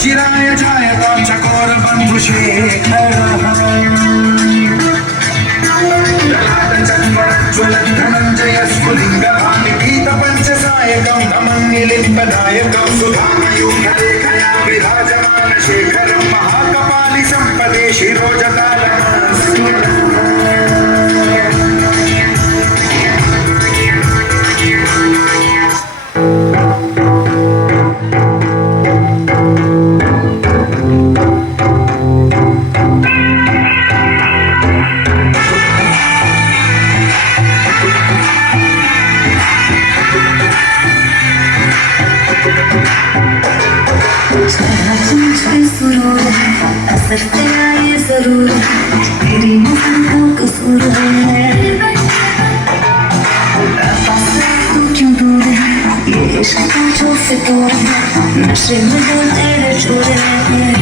चिराय जायतां चकोर बंधु शेखर धनञ्जय स्फुलिङ्गभानि पीत पञ्चसायकं नमन्निलिम्बदायकं सुधामयूखलेखया विराजमान शेखरं महाकपालि सम्पदे शिरोजतालम् असर तेरा ये जरूर है, तेरी नजर का कसूर है। पास तू क्यों दूर है, ये इश्क का जो फितूर है, नशे में जो तेरे चूर है।